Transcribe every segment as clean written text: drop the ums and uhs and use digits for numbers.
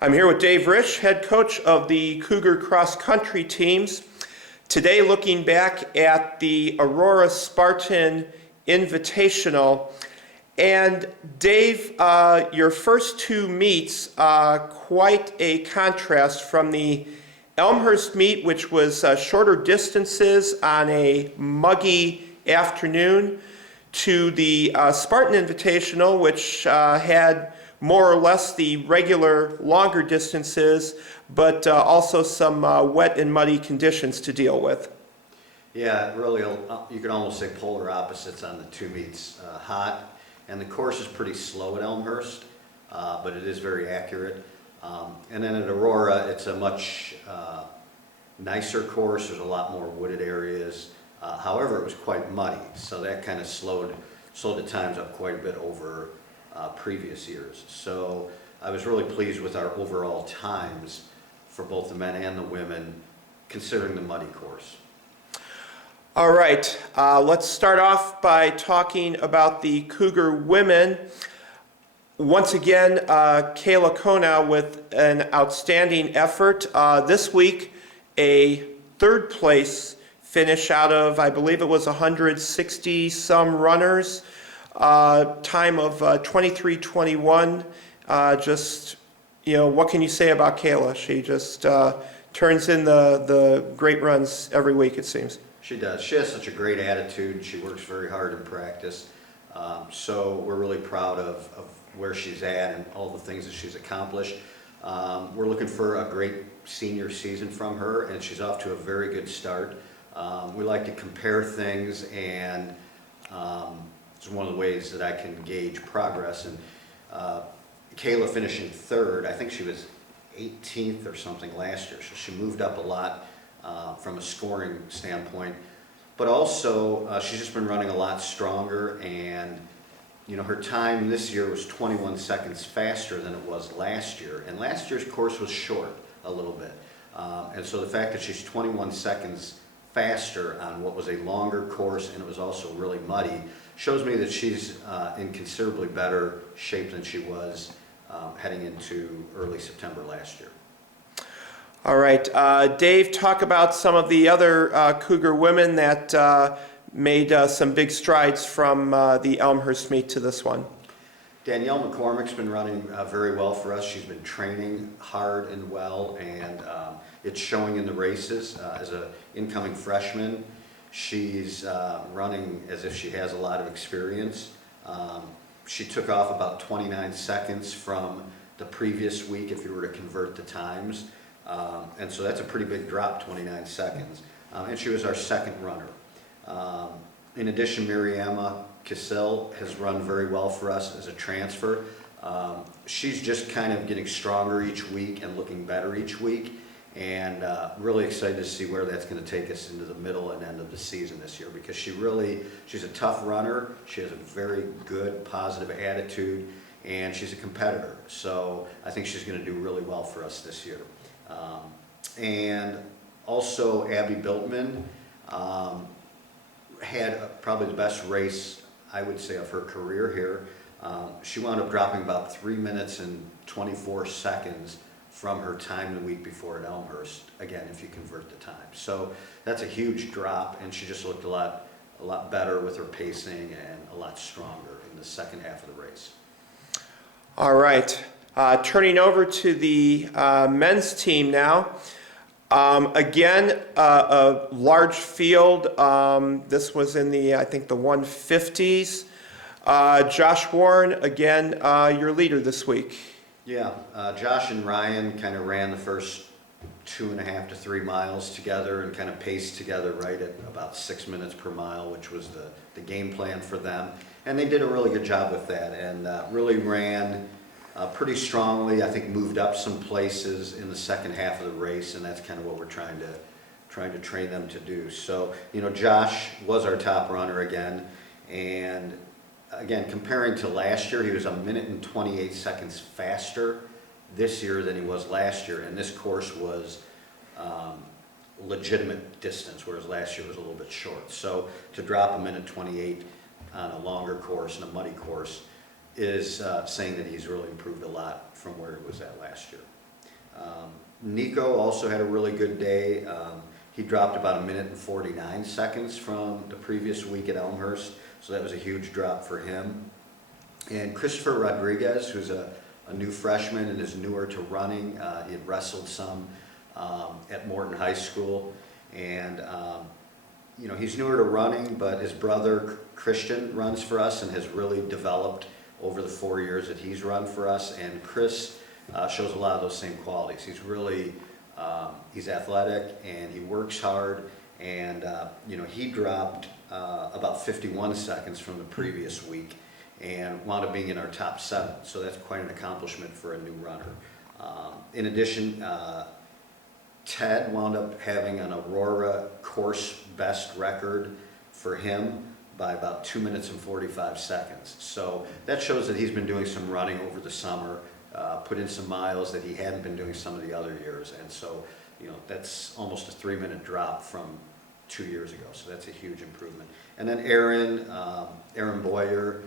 I'm here with Dave Risch, head coach of the Cougar cross country teams. Today looking back at the Aurora Spartan Invitational. And Dave, your first two meets, quite a contrast from the Elmhurst meet, which was shorter distances on a muggy afternoon, to the Spartan Invitational, which had more or less the regular longer distances, but also some wet and muddy conditions to deal with. Yeah, really, you could almost say polar opposites on the two meets. Hot, and the course is pretty slow at Elmhurst, but it is very accurate. And then at Aurora, it's a much nicer course. There's a lot more wooded areas. However, it was quite muddy, so that kind of slowed the times up quite a bit over previous years. So I was really pleased with our overall times for both the men and the women, considering the muddy course. All right, let's start off by talking about the Cougar women. Once again, Kayla Kona with an outstanding effort. This week, a third place finish out of, I believe it was 160 some runners. Time of 23:21. Just, what can you say about Kayla? She just turns in the great runs every week, it seems. She does. She has such a great attitude. She works very hard in practice. So we're really proud of where she's at and all the things that she's accomplished. We're looking for a great senior season from her, and she's off to a very good start. We like to compare things, and it's one of the ways that I can gauge progress. And Kayla finishing third, I think she was 18th or something last year, so she moved up a lot from a scoring standpoint. But also, she's just been running a lot stronger, and her time this year was 21 seconds faster than it was last year. And last year's course was short a little bit. And so the fact that she's 21 seconds faster on what was a longer course, and it was also really muddy, shows me that she's in considerably better shape than she was heading into early September last year. All right, Dave, talk about some of the other Cougar women that made some big strides from the Elmhurst meet to this one. Danielle McCormick's been running very well for us. She's been training hard and well, and it's showing in the races. As an incoming freshman, she's running as if she has a lot of experience. She took off about 29 seconds from the previous week if you were to convert the times. And so that's a pretty big drop, 29 seconds. And she was our second runner. In addition, Mariama Cassell has run very well for us as a transfer. She's just kind of getting stronger each week and looking better each week. And really excited to see where that's going to take us into the middle and end of the season this year, because she's a tough runner. She has a very good, positive attitude, and she's a competitor. So I think she's going to do really well for us this year. And also Abby Biltman had probably the best race, I would say, of her career here. She wound up dropping about 3 minutes and 24 seconds from her time the week before at Elmhurst, again, if you convert the time. So that's a huge drop, and she just looked a lot better with her pacing and a lot stronger in the second half of the race. All right, turning over to the men's team now. Again, a large field. This was in the, I think, the 150s. Josh Warren, again, your leader this week. Yeah, Josh and Ryan kind of ran the first 2.5 to 3 miles together and kind of paced together right at about 6 minutes per mile, which was the game plan for them. And they did a really good job with that, and really ran pretty strongly. I think moved up some places in the second half of the race, and that's kind of what we're trying to train them to do. So, Josh was our top runner again, and again, comparing to last year, he was 1 minute and 28 seconds faster this year than he was last year, and this course was legitimate distance, whereas last year was a little bit short. So to drop 1 minute 28 on a longer course and a muddy course is saying that he's really improved a lot from where he was at last year. Nico also had a really good day. He dropped about 1:49 from the previous week at Elmhurst, so that was a huge drop for him. And Christopher Rodriguez, who's a new freshman and is newer to running, he had wrestled some at Morton High School, and you know, he's newer to running, but his brother Christian runs for us and has really developed over the 4 years that he's run for us. And Chris shows a lot of those same qualities. He's really, he's athletic and he works hard, and you know, he dropped about 51 seconds from the previous week and wound up being in our top 7. So that's quite an accomplishment for a new runner. In addition, Ted wound up having an Aurora course best record for him by about 2:45. So that shows that he's been doing some running over the summer, put in some miles that he hadn't been doing some of the other years. And so, you know, that's almost a 3-minute drop from 2 years ago. So that's a huge improvement. And then Aaron Boyer,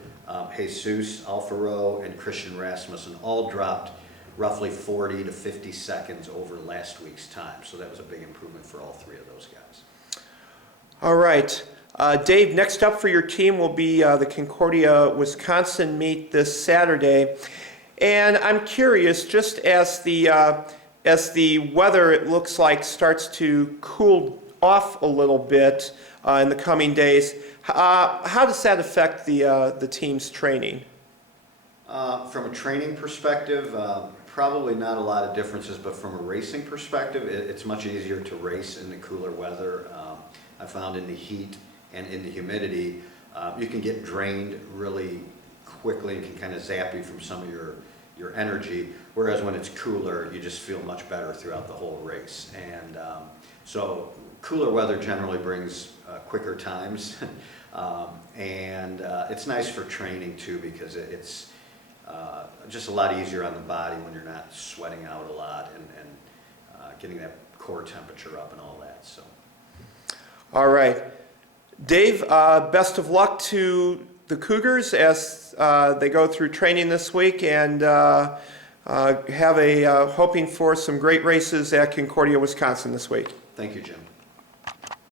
Jesus Alfaro, and Christian Rasmussen all dropped roughly 40 to 50 seconds over last week's time. So that was a big improvement for all 3 of those guys. All right. Dave, next up for your team will be the Concordia, Wisconsin meet this Saturday. And I'm curious, just as the weather, it looks like, starts to cool off a little bit in the coming days, how does that affect the team's training? From a training perspective, probably not a lot of differences, but from a racing perspective, it's much easier to race in the cooler weather. I found in the heat and in the humidity, you can get drained really quickly and can kind of zap you from some of your energy, whereas when it's cooler, you just feel much better throughout the whole race. And so cooler weather generally brings quicker times, and it's nice for training too, because it's just a lot easier on the body when you're not sweating out a lot and getting that core temperature up and all that. So. All right. Dave, best of luck to the Cougars as they go through training this week, and hoping for some great races at Concordia, Wisconsin this week. Thank you, Jim.